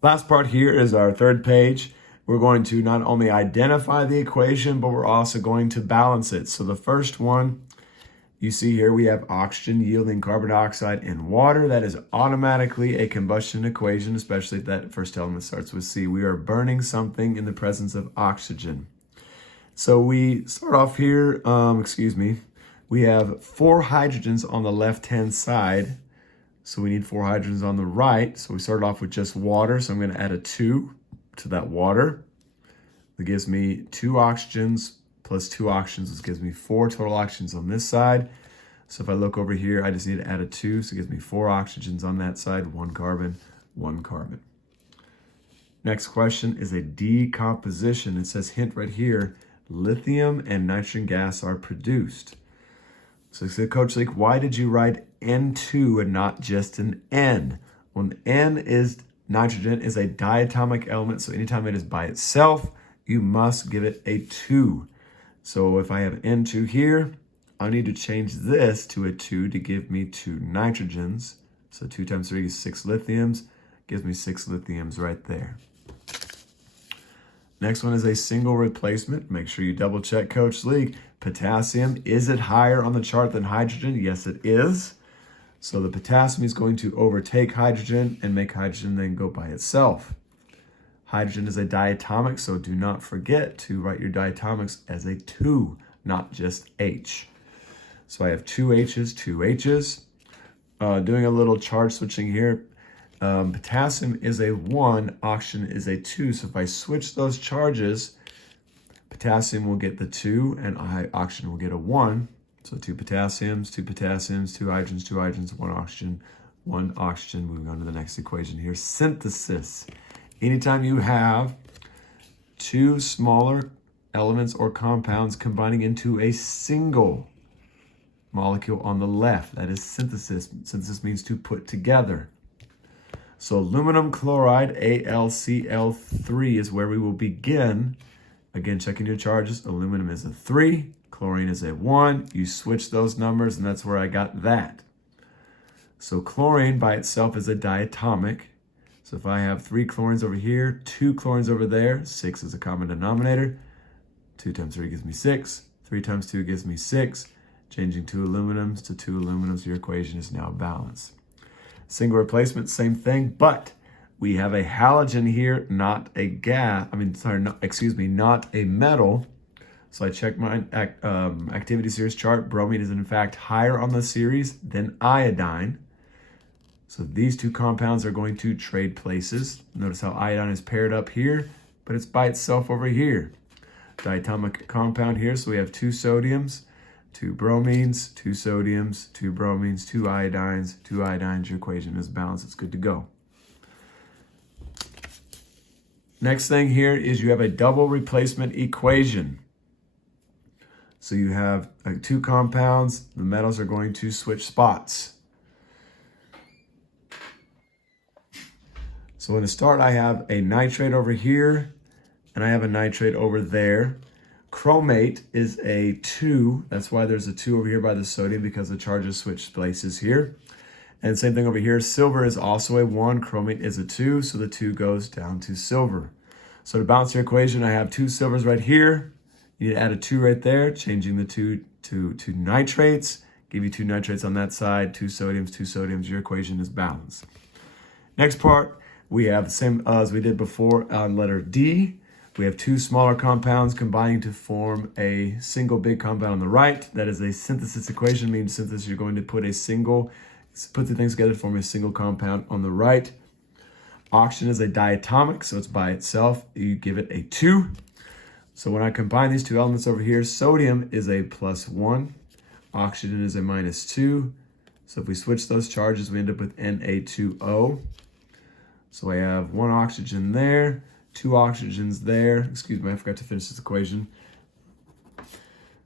Last part here is our third page. We're going to not only identify the equation, but we're also going to balance it. So the first one, you see here, we have oxygen yielding carbon dioxide in water. That is automatically a combustion equation, especially if that first element starts with C. We are burning something in the presence of oxygen. So we start off here, we have 4 hydrogens on the left-hand side. So we need 4 hydrogens on the right. So we started off with just water. So I'm going to add a 2 to that water. That gives me 2 oxygens plus 2 oxygens, which gives me 4 total oxygens on this side. So if I look over here, I just need to add a 2. So it gives me 4 oxygens on that side, 1 carbon, 1 carbon. Next question is a decomposition. It says, hint right here, lithium and nitrogen gas are produced. So I said, Coach Leak, why did you write N2 and not just an N? When N is nitrogen, is a diatomic element. So anytime it is by itself, you must give it a 2. So if I have N2 here, I need to change this to a 2 to give me 2 nitrogens. So 2 times 3 is 6 lithiums. Gives me 6 lithiums right there. Next one is a single replacement. Make sure you double check Coach Leak. Potassium, is it higher on the chart than hydrogen? Yes, it is. So the potassium is going to overtake hydrogen and make hydrogen then go by itself. Hydrogen is a diatomic, so do not forget to write your diatomics as a 2, not just H. So I have 2 H's, 2 H's. Doing a little charge switching here. Potassium is a 1, oxygen is a 2. So if I switch those charges, potassium will get the 2 and oxygen will get a 1. So 2 potassiums, 2 potassiums, 2 hydrogens, 2 hydrogens, 1 oxygen, 1 oxygen. Moving on to the next equation here, synthesis. Anytime you have 2 smaller elements or compounds combining into a single molecule on the left, that is synthesis. Synthesis means to put together. So aluminum chloride, AlCl3, is where we will begin. Again, checking your charges. Aluminum is a 3, chlorine is a 1. You switch those numbers, and that's where I got that. So chlorine by itself is a diatomic. So if I have 3 chlorines over here, 2 chlorines over there, 6 is a common denominator. 2 times 3 gives me 6. 3 times 2 gives me 6. Changing 2 aluminums to 2 aluminums, your equation is now balanced. Single replacement, same thing, but we have a halogen here, not a not a metal. So I check my activity series chart. Bromine is in fact higher on the series than iodine. So these 2 compounds are going to trade places. Notice how iodine is paired up here, but it's by itself over here. Diatomic compound here, so we have 2 sodiums, 2 bromines, 2 sodiums, 2 bromines, 2 iodines, 2 iodines. Your equation is balanced. It's good to go. Next thing here is you have a double replacement equation. So you have 2 compounds. The metals are going to switch spots. So in the start, I have a nitrate over here, and I have a nitrate over there. Chromate is a 2. That's why there's a 2 over here by the sodium, because the charges switch places here. And same thing over here. Silver is also a 1. Chromate is a 2, so the 2 goes down to silver. So to balance your equation, I have 2 silvers right here. You need to add a 2 right there, changing the 2 to 2 nitrates. Give you 2 nitrates on that side, 2 sodiums, 2 sodiums. Your equation is balanced. Next part, we have the same as we did before on letter D. We have 2 smaller compounds combining to form a single big compound on the right. That is a synthesis equation. Means synthesis, you're going to put the things together to form a single compound on the right. Oxygen is a diatomic, so it's by itself. You give it a 2. So when I combine these 2 elements over here, sodium is a +1. Oxygen is a -2. So if we switch those charges, we end up with Na2O. So I have 1 oxygen there, 2 oxygens there. Excuse me, I forgot to finish this equation.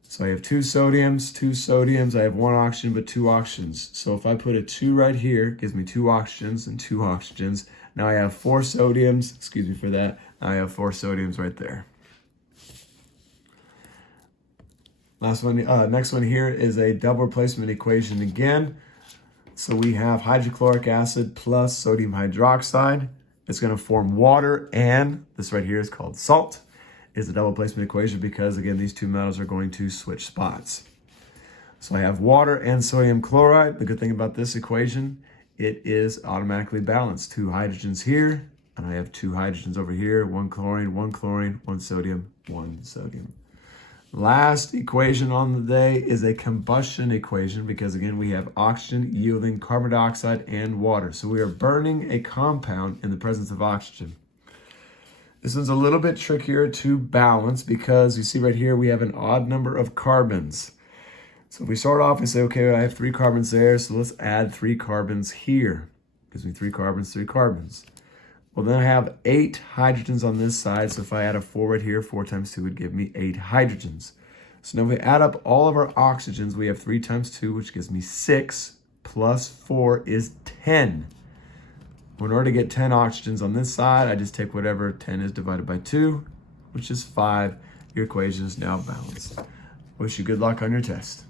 So I have 2 sodiums. I have 1 oxygen, but 2 oxygens. So if I put a 2 right here, it gives me 2 oxygens and 2 oxygens. Now I have 4 sodiums. Excuse me for that. Now I have 4 sodiums right there. Next one here is a double replacement equation again. So we have hydrochloric acid plus sodium hydroxide it's going to form water, and this right here is called salt. Is a double placement equation because, again, these two metals are going to switch spots. So I have water and sodium chloride. The good thing about this equation, it is automatically balanced. 2 hydrogens here, and I have 2 hydrogens over here. 1 chlorine, 1 sodium, 1 sodium. Last equation on the day is a combustion equation because, again, we have oxygen yielding carbon dioxide and water. So we are burning a compound in the presence of oxygen. This one's a little bit trickier to balance because you see right here we have an odd number of carbons. So if we start off and say, okay, I have 3 carbons there, so let's add 3 carbons here. Gives me 3 carbons, 3 carbons. Well, then I have 8 hydrogens on this side, so if I add a 4 right here, 4 times 2 would give me 8 hydrogens. So now if we add up all of our oxygens, we have 3 times 2, which gives me 6, plus 4 is 10. In order to get 10 oxygens on this side, I just take whatever 10 is divided by 2, which is 5. Your equation is now balanced. Wish you good luck on your test.